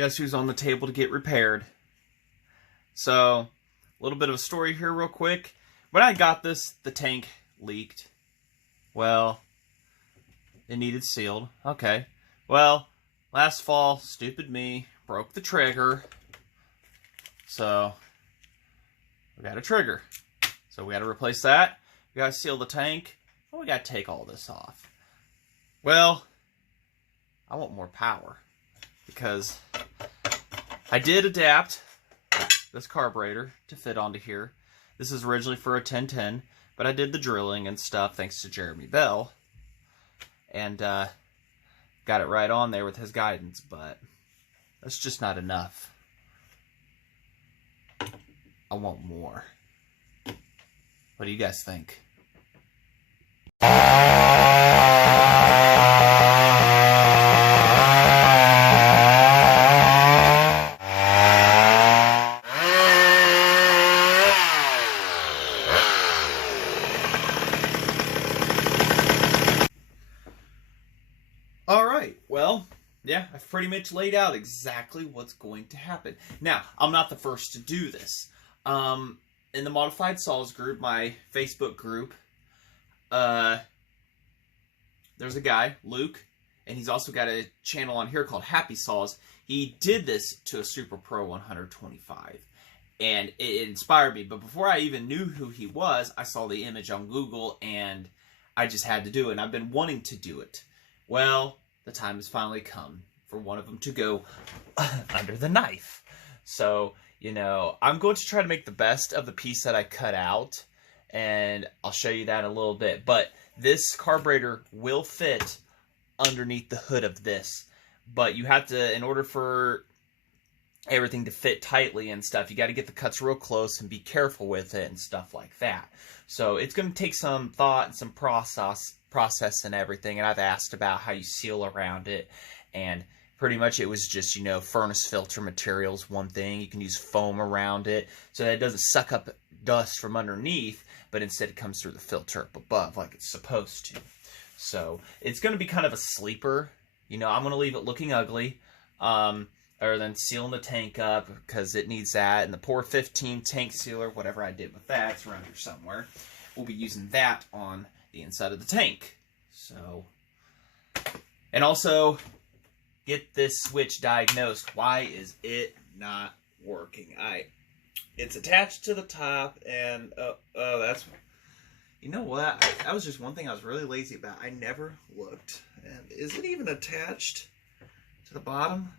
guess who's on the table to get repaired? So, a little bit of a story here real quick. When I got this, the tank leaked. Well, it needed sealed. Okay. Well, last fall, stupid me, broke the trigger. So, we got a trigger. So we got to replace that. We got to seal the tank. Well, we got to take all this off. Well, I want more power. Because I did adapt this carburetor to fit onto here. This is originally for a 1010, but I did the drilling and stuff thanks to Jeremy Bell. And got it right on there with his guidance, but that's just not enough. I want more. What do you guys think? Alright, well, yeah, I've pretty much laid out exactly what's going to happen. Now, I'm not the first to do this. In the Modified Saws group, my Facebook group, there's a guy, Luke, and he's also got a channel on here called Happy Saws. He did this to a Super Pro 125, and it inspired me. But before I even knew who he was, I saw the image on Google, and I just had to do it, and I've been wanting to do it. Well, the time has finally come for one of them to go under the knife. So, you know, I'm going to try to make the best of the piece that I cut out, and I'll show you that in a little bit. But this carburetor will fit underneath the hood of this. But you have to, in order for everything to fit tightly and stuff, you got to get the cuts real close and be careful with it and stuff like that. So it's going to take some thought and some process and everything. And I've asked about how you seal around it, and pretty much it was just, you know, furnace filter materials, one thing. You can use foam around it so that it doesn't suck up dust from underneath, but instead it comes through the filter up above like it's supposed to. So it's going to be kind of a sleeper. You know, I'm going to leave it looking ugly, other than sealing the tank up because it needs that. And the Pour 15 tank sealer, whatever I did with that, it's around here somewhere. We'll be using that on the inside of the tank. So, and also, get this switch diagnosed. Why is it not working? It's attached to the top, and that's, you know what? That was just one thing I was really lazy about. I never looked. And is it even attached to the bottom?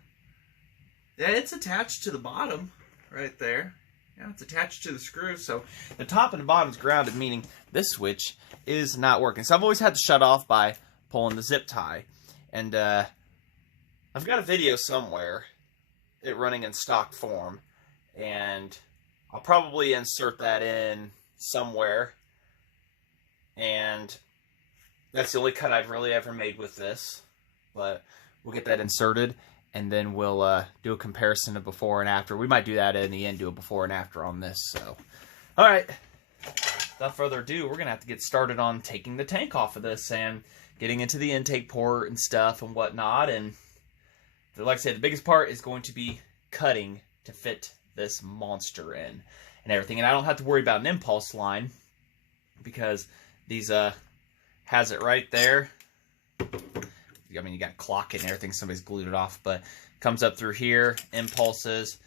Yeah, it's attached to the bottom right there. Yeah, it's attached to the screw. So the top and the bottom is grounded, meaning this switch is not working. So I've always had to shut off by pulling the zip tie, and I've got a video somewhere, it running in stock form, and I'll probably insert that in somewhere, and that's the only cut I've really ever made with this, but we'll get that inserted, and then we'll do a comparison of before and after. We might do that in the end, do a before and after on this, so. Alright, without further ado, we're going to have to get started on taking the tank off of this, and getting into the intake port and stuff and whatnot, and like I said, the biggest part is going to be cutting to fit this monster in and everything. And I don't have to worry about an impulse line because these has it right there. I mean, you got clock it and everything. Somebody's glued it off, but it comes up through here, impulses,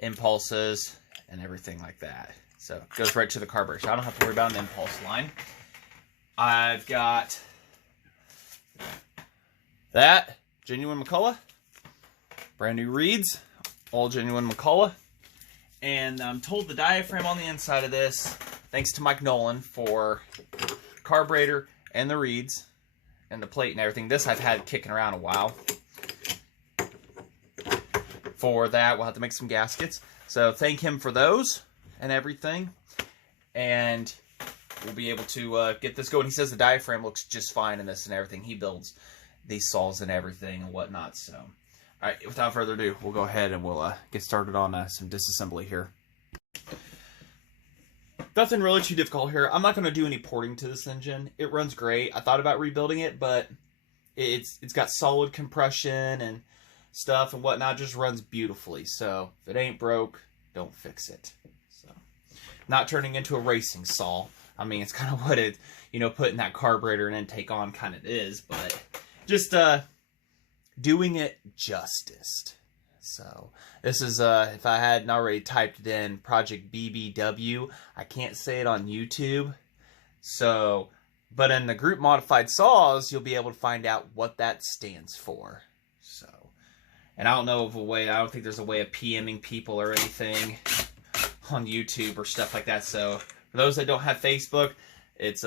and everything like that. So it goes right to the carburetor. So I don't have to worry about an impulse line. I've got that genuine McCulloch. Brand new reeds, all genuine McCulloch. And I'm told the diaphragm on the inside of this, thanks to Mike Nolan for carburetor and the reeds and the plate and everything. This I've had kicking around a while. For that, we'll have to make some gaskets. So thank him for those and everything. And we'll be able to get this going. He says the diaphragm looks just fine in this and everything. He builds these saws and everything and whatnot, so. Alright, without further ado, we'll go ahead and we'll get started on some disassembly here. Nothing really too difficult here. I'm not going to do any porting to this engine. It runs great. I thought about rebuilding it, but it's got solid compression and stuff and whatnot, just runs beautifully. So if it ain't broke, don't fix it. So not turning into a racing saw. I mean, it's kind of what it, you know, putting that carburetor and intake on kind of is, but just doing it justice. So this is, if I hadn't already typed it in, Project B.B.W. I can't say it on YouTube. So, but in the group modified saws, you'll be able to find out what that stands for. So, and I don't know of a way, I don't think there's a way of PMing people or anything on YouTube or stuff like that. So for those that don't have Facebook, it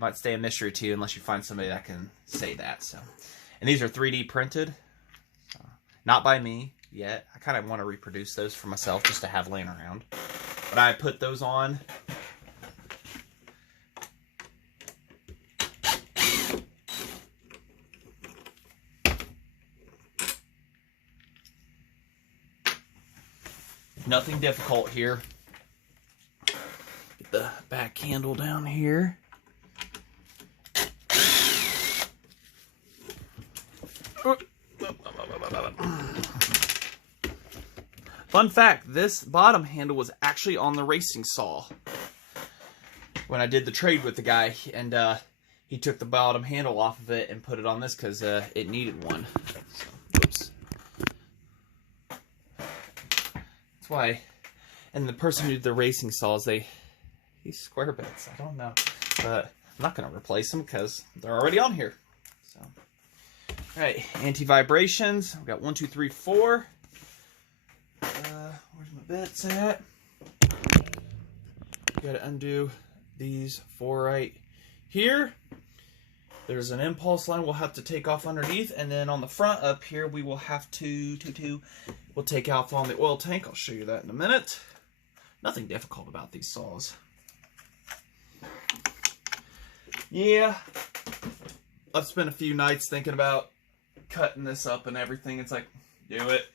might stay a mystery to you unless you find somebody that can say that. So, and these are 3D printed, not by me yet. I kind of want to reproduce those for myself just to have laying around. But I put those on. Nothing difficult here. Get the back handle down here. Fun fact, this bottom handle was actually on the racing saw when I did the trade with the guy, and he took the bottom handle off of it and put it on this because it needed one. So, oops. That's why, and the person who did the racing saws, these square bits, I don't know, but I'm not going to replace them because they're already on here. So, all right, anti-vibrations. We've got 1, 2, 3, 4. Where's my bits at? Got to undo these 4 right here. There's an impulse line we'll have to take off underneath, and then on the front up here we will have to we'll take off on the oil tank. I'll show you that in a minute. Nothing difficult about these saws. Yeah, I've spent a few nights thinking about cutting this up and everything. It's like, do it.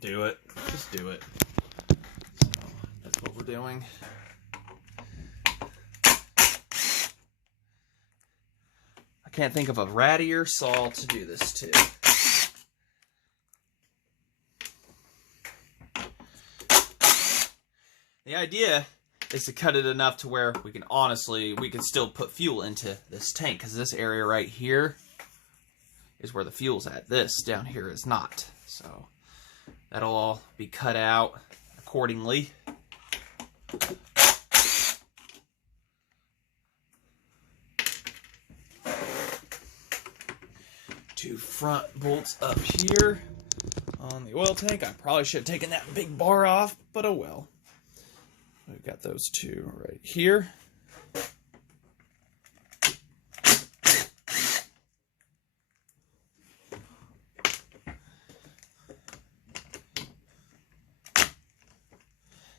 Do it. Just do it. So that's what we're doing. I can't think of a rattier saw to do this to. The idea is to cut it enough to where we can still put fuel into this tank, because this area right here is where the fuel's at. This down here is not. So that'll all be cut out accordingly. Two front bolts up here on the oil tank. I probably should have taken that big bar off, but oh well. We've got those two right here.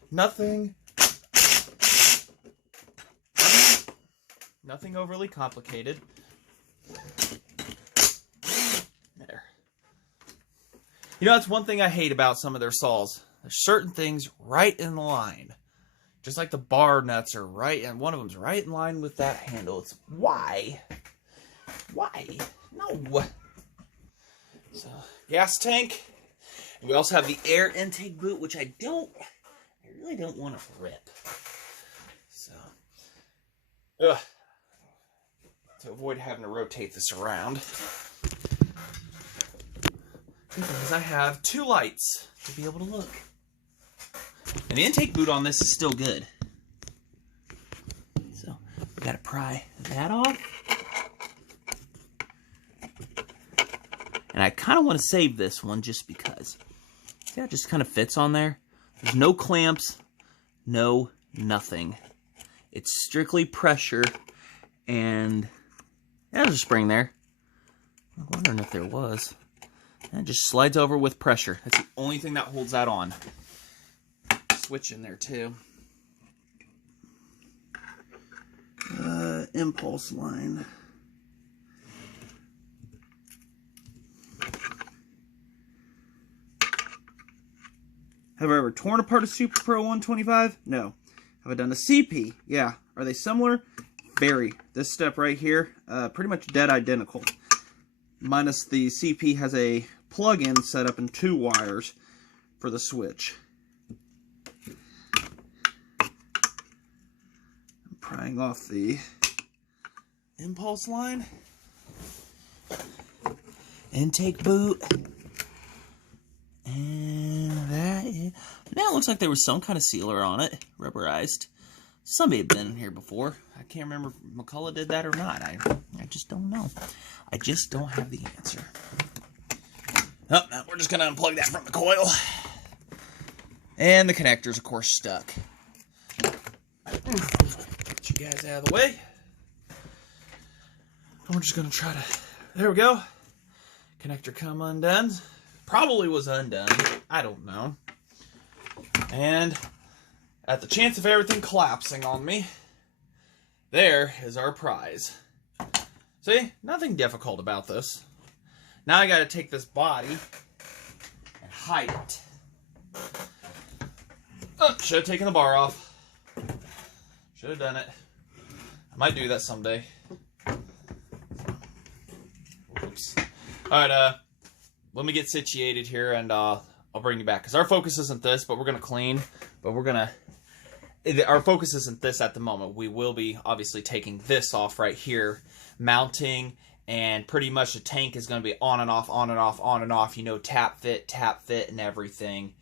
Nothing overly complicated. There. You know, that's one thing I hate about some of their saws. There's certain things right in line. Just like the bar nuts are right, and one of them's right in line with that handle. It's why? Why? No. So, gas tank. And we also have the air intake boot, which I really don't want to rip. So, to avoid having to rotate this around, because I have 2 lights to be able to look. And the intake boot on this is still good. So, we gotta pry that off. And I kind of want to save this one just because. See how it just kind of fits on there? There's no clamps, no nothing. It's strictly pressure, and there's a spring there. I'm wondering if there was. And it just slides over with pressure. That's the only thing that holds that on. Switch in there too. Impulse line. Have I ever torn apart a Super Pro 125? No. Have I done a CP? Yeah. Are they similar? Very. This step right here, pretty much dead identical. Minus the CP has a plug-in set up in 2 wires for the switch. I'm prying off the impulse line. Intake boot. And that is... Now it looks like there was some kind of sealer on it, rubberized. Somebody had been in here before. I can't remember if McCulloch did that or not. I just don't know. I just don't have the answer. Oh, now we're just going to unplug that from the coil. And the connector's, of course, stuck. Get you guys out of the way. And we're just going to try to... There we go. Connector come undone. Probably was undone. I don't know. And at the chance of everything collapsing on me, there is our prize. See? Nothing difficult about this. Now I got to take this body and hide it. Oh, should have taken the bar off. Should have done it. I might do that someday. Oops. Alright, let me get situated here and I'll bring you back. Because our focus isn't this, but we're going to clean. But we're going to... Our focus isn't this at the moment. We will be obviously taking this off right here, mounting, and pretty much the tank is going to be on and off, on and off, on and off. You know, tap fit, and everything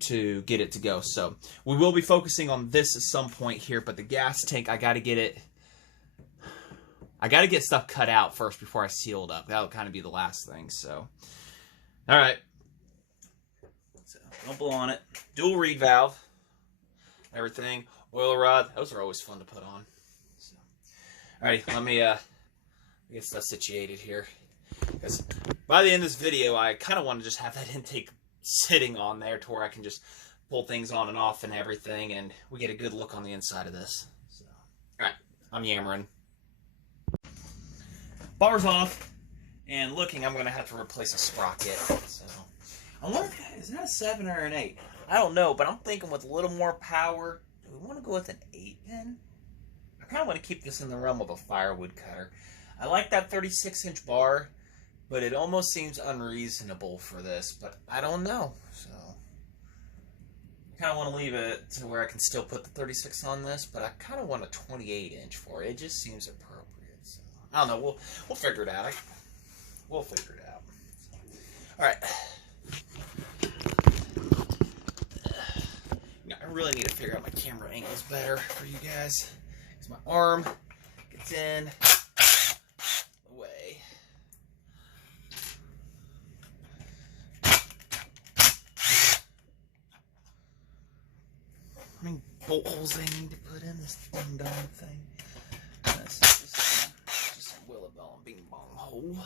to get it to go. So we will be focusing on this at some point here, but the gas tank, I got to get it... I got to get stuff cut out first before I seal it up. That'll kind of be the last thing, so... Alright. So, don't blow on it. Dual reed valve. Everything. Oil rod. Those are always fun to put on. So. Alright, let me get stuff situated here. Because by the end of this video, I kind of want to just have that intake sitting on there to where I can just pull things on and off and everything, and we get a good look on the inside of this. So. Alright, I'm yammering. Bar's off, and looking, I'm going to have to replace a sprocket. So, I wonder, is that a 7 or an 8? I don't know, but I'm thinking with a little more power, do we want to go with an 8-pin? I kind of want to keep this in the realm of a firewood cutter. I like that 36-inch bar, but it almost seems unreasonable for this, but I don't know. So, I kind of want to leave it to where I can still put the 36 on this, but I kind of want a 28-inch for it. It just seems appropriate. I don't know. We'll figure it out. We'll figure it out. All right. Now, I really need to figure out my camera angles better for you guys, because my arm gets in the way. How many bolt holes they need to put in this ding-dong thing? This is just a Willabelle bing-bong hole.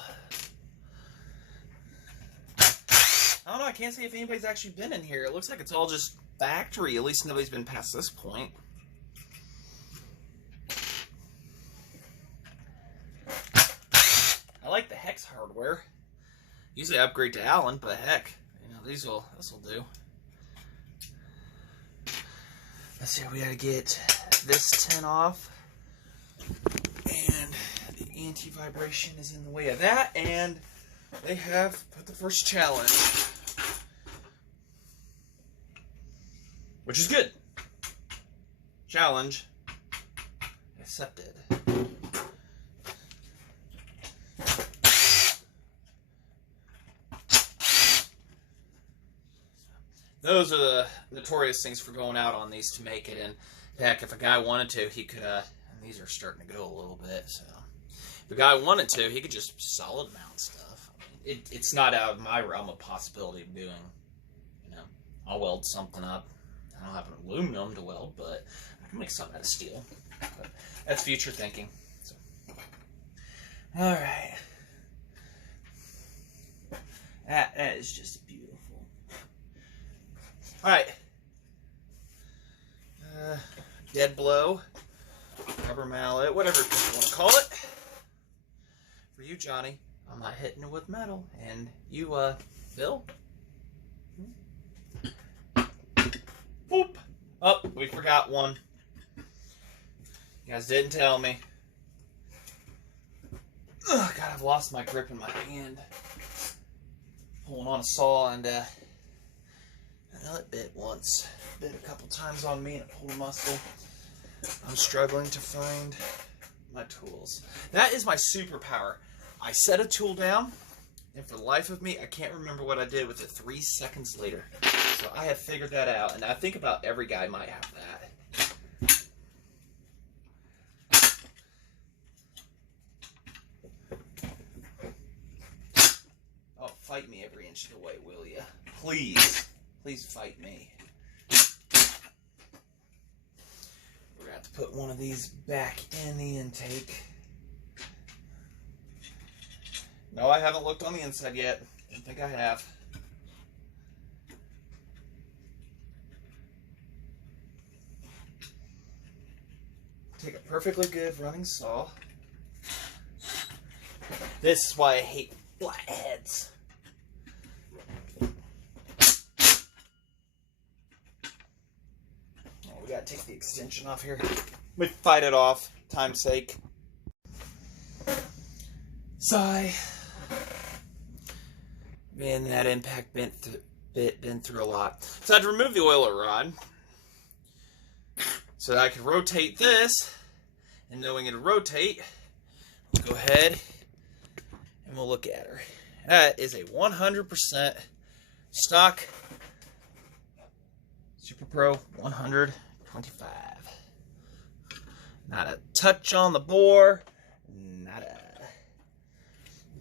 I don't know, I can't see if anybody's actually been in here. It looks like it's all just factory. At least nobody's been past this point. I like the hex hardware. Usually I upgrade to Allen, but heck, you know, this will do. Let's see, we gotta get this tin off. And the anti-vibration is in the way of that, and they have put the first challenge. Which is good. Challenge accepted. Those are the notorious things for going out on these to make it. And heck, if a guy wanted to, he could, and these are starting to go a little bit, so. If a guy wanted to, he could just solid mount stuff. I mean, it's not out of my realm of possibility of doing, you know, I'll weld something up. I don't have an aluminum to weld, but I can make something out of steel. But that's future thinking. So. All right. That is just beautiful. All right. Dead blow, rubber mallet, whatever you want to call it. For you, Johnny, I'm not hitting it with metal. And you, Bill? Boop. Oh, we forgot one. You guys didn't tell me. Oh, God, I've lost my grip in my hand. Pulling pulling on a saw, and I know it bit once. Bit a couple times on me and it pulled a muscle. I'm struggling to find my tools. That is my superpower. I set a tool down, and for the life of me, I can't remember what I did with it 3 seconds later. So I have figured that out, and I think about every guy might have that. Oh, fight me every inch of the way, will ya? Please. Please fight me. We're going to have to put one of these back in the intake. No, I haven't looked on the inside yet. I don't think I have. Take a perfectly good running saw. This is why I hate flatheads. We gotta take the extension off here. We fight it off, time's sake. Sigh. Man, that impact been through a lot. So I had to remove the oiler rod so that I could rotate this, and knowing it'll rotate, we'll go ahead and we'll look at her. That is a 100% stock Super Pro 125. Not a touch on the bore. Nada.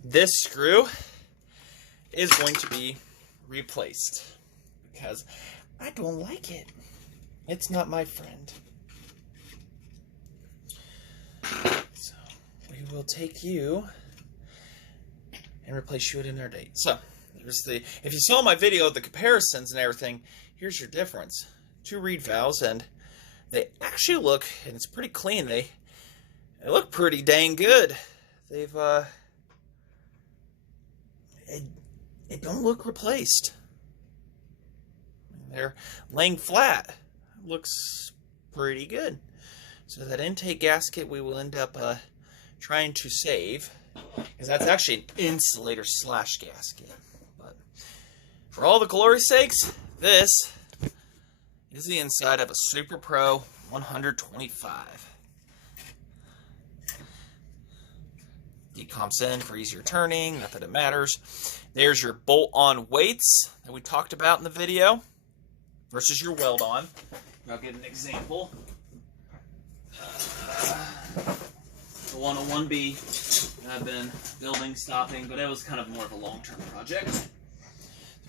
This screw is going to be replaced because I don't like it. It's not my friend. So we will take you and replace you at another date. So there's the, if you saw my video of the comparisons and everything, here's your difference. 2 reed valves, and they actually look, and it's pretty clean, they look pretty dang good. They've it don't look replaced. They're laying flat. Looks pretty good. So that intake gasket we will end up trying to save, because that's actually an insulator slash gasket. But for all the glory's sakes, this is the inside of a Super Pro 125. Decomps in for easier turning, not that it matters. There's your bolt-on weights that we talked about in the video versus your weld-on. I'll give an example. The 101B I've been building, stopping, but it was kind of more of a long-term project.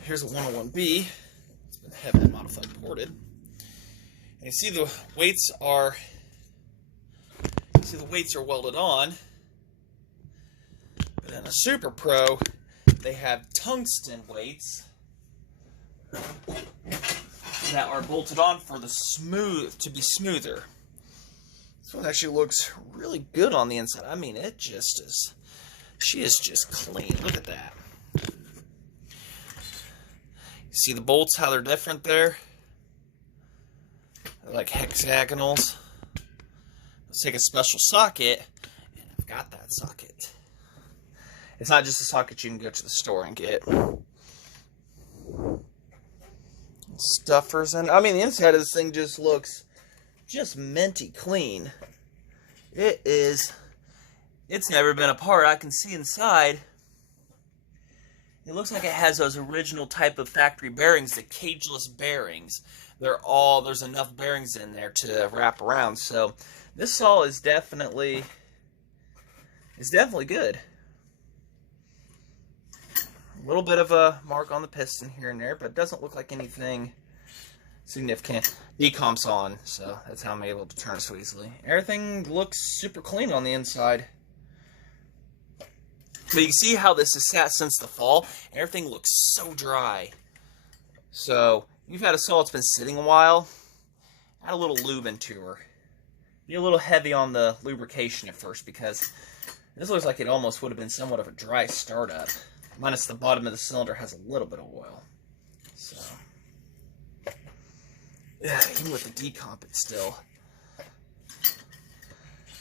Here's a 101B. It's been heavily modified, ported. And you see the weights are welded on. But in a Super Pro, they have tungsten weights that are bolted on for the to be smoother. This one actually looks really good on the inside. I mean, it just is. She is just clean. Look at that. You see the bolts, how they're different there? They're like hexagonals. Let's take a special socket, and I've got that socket. It's not just a socket you can go to the store and get. Stuffers, and I mean the inside of this thing just looks just minty clean. It's never been apart. I can see inside. It looks like it has those original type of factory bearings, the cageless bearings. There's enough bearings in there to wrap around. So this saw is definitely good. A little bit of a mark on the piston here and there, but it doesn't look like anything significant. Decomps on, so that's how I'm able to turn so easily. Everything looks super clean on the inside. But you can see how this has sat since the fall. Everything looks so dry. So, you've had a saw that's been sitting a while, add a little lube into her. Be a little heavy on the lubrication at first, because this looks like it almost would have been somewhat of a dry startup. Minus the bottom of the cylinder has a little bit of oil. So, yeah, even with the decomp, it's still.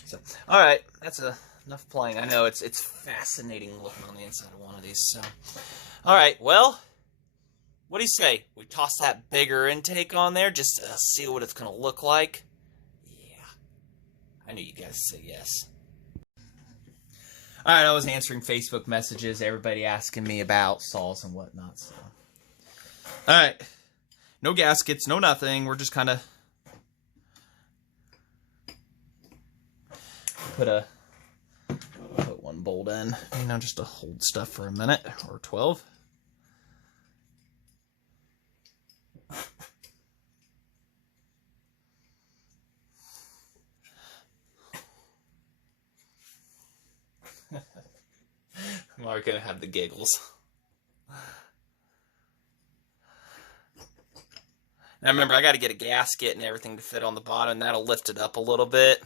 So, alright, that's enough playing. I know it's fascinating looking on the inside of one of these. So, alright, well, What do you say? We toss that bigger intake on there just to see what it's going to look like? Yeah. I knew you guys would say yes. Alright, I was answering Facebook messages, everybody asking me about saws and whatnot, so. Alright. No gaskets, no nothing. We're just kind of put one bolt in, you know, just to hold stuff for a minute or 12. I'm already gonna have the giggles. Now remember, I got to get a gasket and everything to fit on the bottom. That'll lift it up a little bit.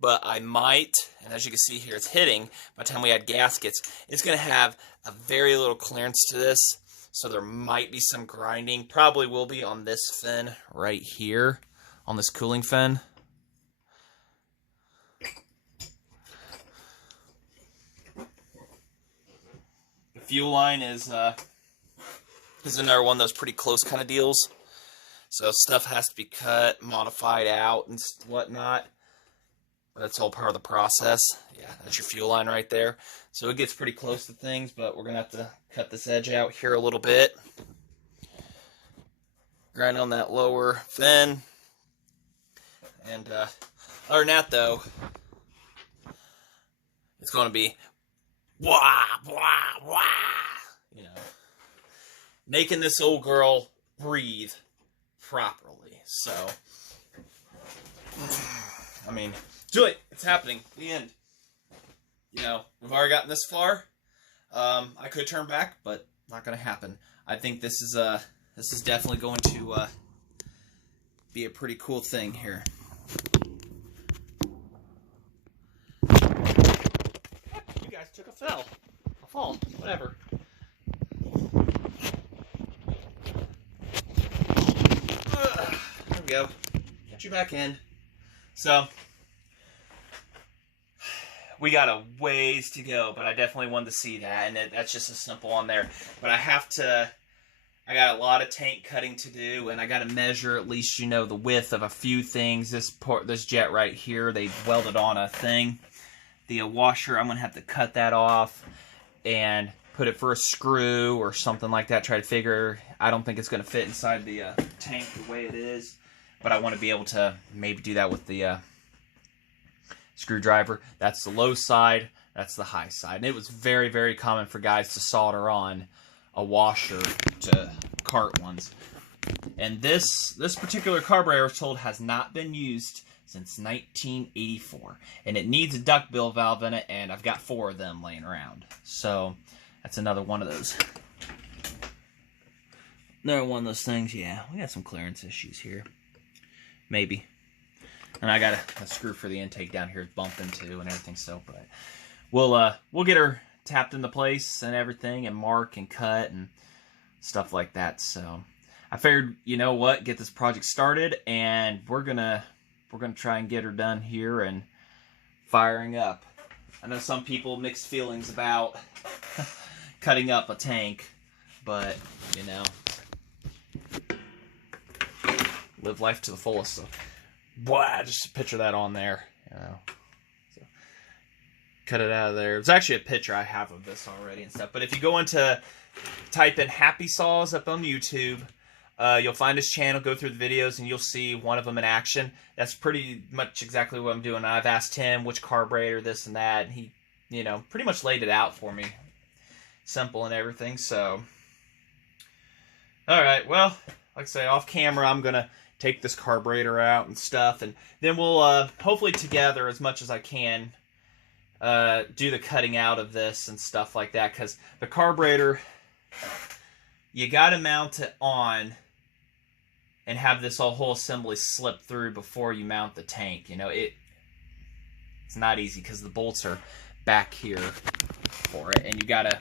But I might, and as you can see here, it's hitting. By the time we add gaskets, it's going to have a very little clearance to this. So there might be some grinding. Probably will be on this fin right here, on this cooling fin. The fuel line is another one of those pretty close kind of deals. So stuff has to be cut, modified out, and whatnot. That's all part of the process. Yeah, that's your fuel line right there. So it gets pretty close to things, but we're going to have to cut this edge out here a little bit. Grind on that lower fin. And other than that, though, it's going to be wah, wah, wah. You know, making this old girl breathe properly. So, I mean, Julie, it's happening. The end. You know, we've already gotten this far. I could turn back, but not going to happen. I think this is definitely going to be a pretty cool thing here. You guys took a fall, whatever. There we go. Get you back in. So, we got a ways to go, but I definitely wanted to see that, and that's just a simple on there. But I got a lot of tank cutting to do, and I got to measure at least, you know, the width of a few things. This jet right here, they welded on a thing. The washer, I'm going to have to cut that off and put it for a screw or something like that. Try to figure, I don't think it's going to fit inside the tank the way it is, but I want to be able to maybe do that with the screwdriver. That's the low side, that's the high side. And it was very, very common for guys to solder on a washer to cart ones. And this particular carburetor, I was told, has not been used since 1984. And it needs a duckbill valve in it, and I've got 4 of them laying around. So that's another one of those. Another one of those things, yeah. We got some clearance issues here. Maybe. And I got a screw for the intake down here bumping too and everything, so, but we'll get her tapped into place and everything, and mark and cut and stuff like that. So I figured, you know what, get this project started, and we're gonna try and get her done here and firing up. I know some people mixed feelings about cutting up a tank, but you know, live life to the fullest. So, boy, just picture that on there, you know. So, cut it out of there. There's actually a picture I have of this already and stuff. But if you go into, type in Happy Saws up on YouTube, you'll find his channel, go through the videos, and you'll see one of them in action. That's pretty much exactly what I'm doing. I've asked him which carburetor, this and that, and he, you know, pretty much laid it out for me. Simple and everything, so. Alright, well, like I say, off camera, I'm going to take this carburetor out and stuff, and then we'll hopefully together, as much as I can, do the cutting out of this and stuff like that, because the carburetor, you got to mount it on and have this whole assembly slip through before you mount the tank. You know, it's not easy because the bolts are back here for it, and you got to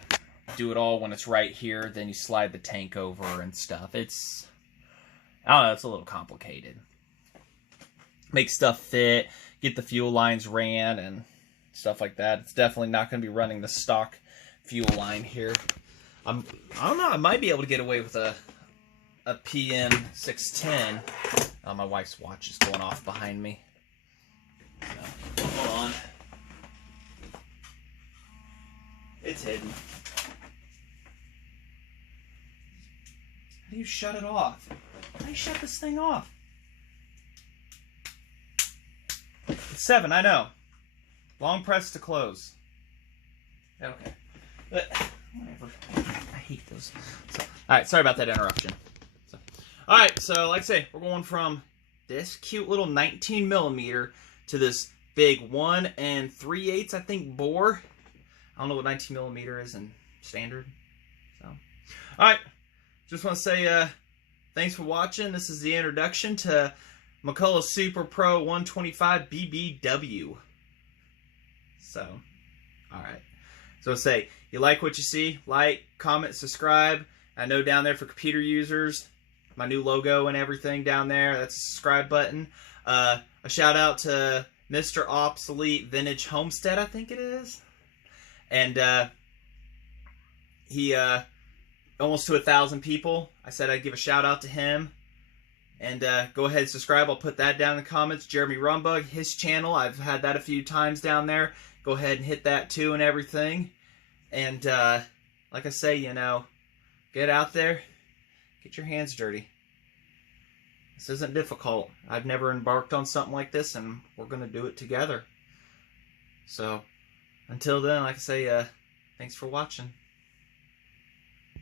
do it all when it's right here, then you slide the tank over and stuff. I don't know, it's a little complicated. Make stuff fit, get the fuel lines ran and stuff like that. It's definitely not going to be running the stock fuel line here. I don't know. I might be able to get away with a PM 610. My wife's watch is going off behind me. So, hold on. It's hidden. How do you shut it off? How do you shut this thing off? It's 7, I know. Long press to close. Okay. But, whatever. I hate those. So, alright, sorry about that interruption. So, alright, so like I say, we're going from this cute little 19mm to this big 1 3/8, I think, bore. I don't know what 19mm is in standard. So, alright. Just want to say thanks for watching. This is the introduction to McCulloch Super Pro 125 B.B.W. So, alright. So say, you like what you see, like, comment, subscribe. I know down there for computer users, my new logo and everything down there, that's a subscribe button. A shout out to Mr. Obsolete Vintage Homestead, I think it is. And he almost to 1,000 people. I said I'd give a shout out to him. And go ahead and subscribe. I'll put that down in the comments. Jeremy Rumbug, his channel. I've had that a few times down there. Go ahead and hit that too and everything. And like I say, you know, get out there. Get your hands dirty. This isn't difficult. I've never embarked on something like this, and we're going to do it together. So, until then, like I say, thanks for watching.